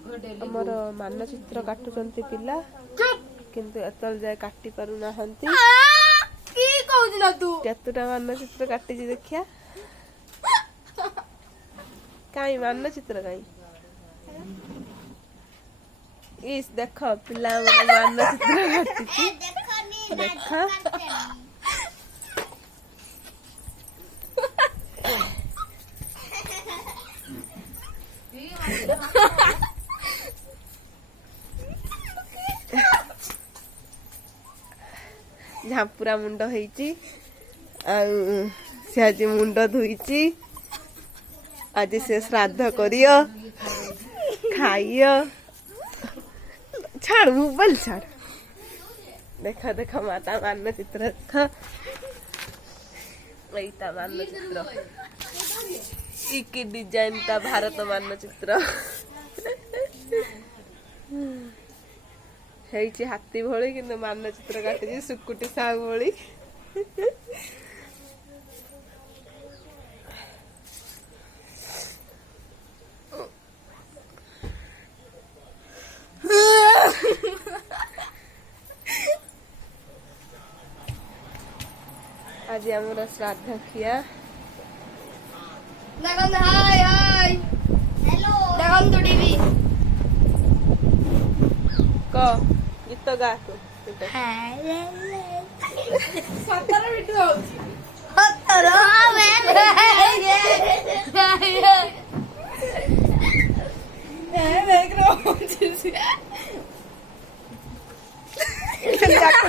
आमर मानचित्र काटुचंती पिला किंतु एतल जाय काटी पारु नाहंती की कहउदिला तू केतुटा मानचित्र काटी जी देखिया काई मानचित्र काई इस देख पिला मानचित्र काटी देख झापुरा मुंड होईची से आज मुंड धुईची आज से श्राद्ध करियो खाइयो छाड़ मोबाइल छाड़ देखा देखा माता मानचित्र देख एटा मानचित्र इकी डिजाइन ता भारत मानचित्र ହେଇଛି ହାତୀ ଭଳି କିନ୍ତୁ ମାନଚିତ୍ର କାଟିଛି ସୁକୁଟି ସାହୁ ଭଳି ଆଜି ଆମର ଶ୍ରାଦ୍ଧ ଖିଆ ଦେଖନ୍ତୁ ହାଇ ହାଇ हेलो ଦେଖନ୍ତୁ ଟିଭି क गीत गा तू ସତର ମିନିଟ୍ ହଉଛି ସତର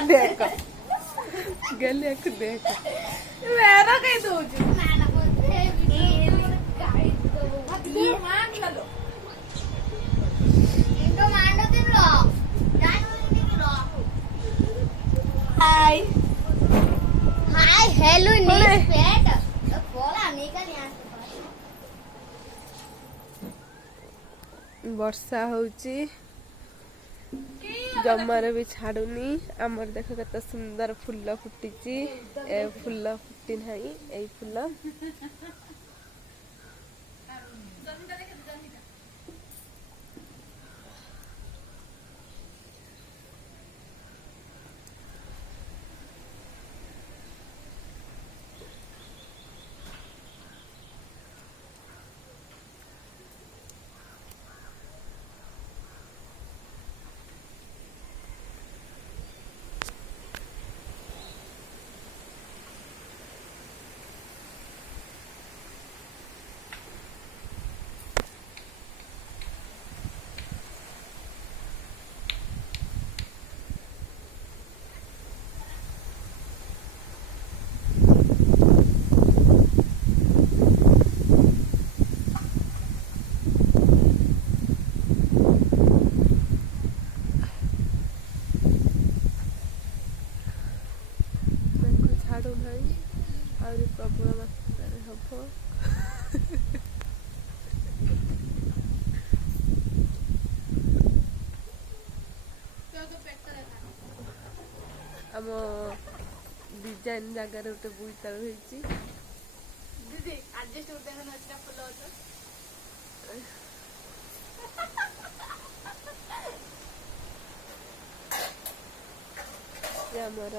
देख गलिया को देख मेरा कहीं दौଛୁ हाय हाय हेलो न्यूज़ पेट बोला नहीं कर यहां से वर्षा होची जमारे भी छाड़ुनी आमर देख केते सुंदर फूल फुटीची ए फूल फुटी नाही ए फूल प्रबल मात्रा हम आम डिजाइन जगार गोटे बोईताल होती दीदी एडजस्ट होते हैं ना फुल होता आमर